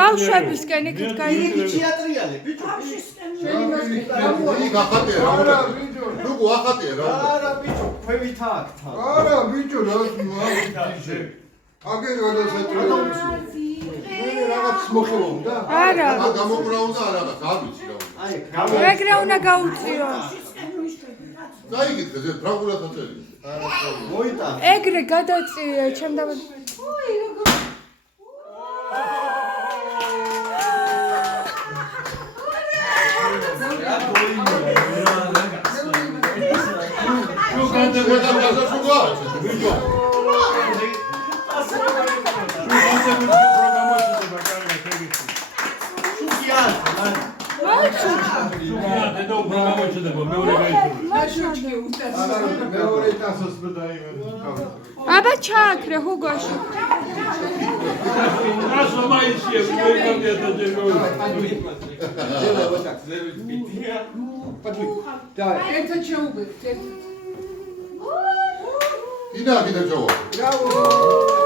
ბავშვებისკენ იქით იგი თეატრიალი, ბიჭო. იგი გახატია რა. ნუ ახატია რა. არა, ბიჭო, ქვევით აქ. არა, ბიჭო, რა თქმა აგერ გადასაწყვეტი. მე რაღაც მოხელობდა? არა. გამოგრაუნდა რაღაც, არ ვიცი რა. აი, რეგრა უნდა გაუწიო. დაიგეთ ეს ფრანგულად აწერი. მოიტან. ეგრე გადაწიე, ჩემდა აბა ჩააქრე ჰუგოში. Ina, Ina, Joe. Bravo!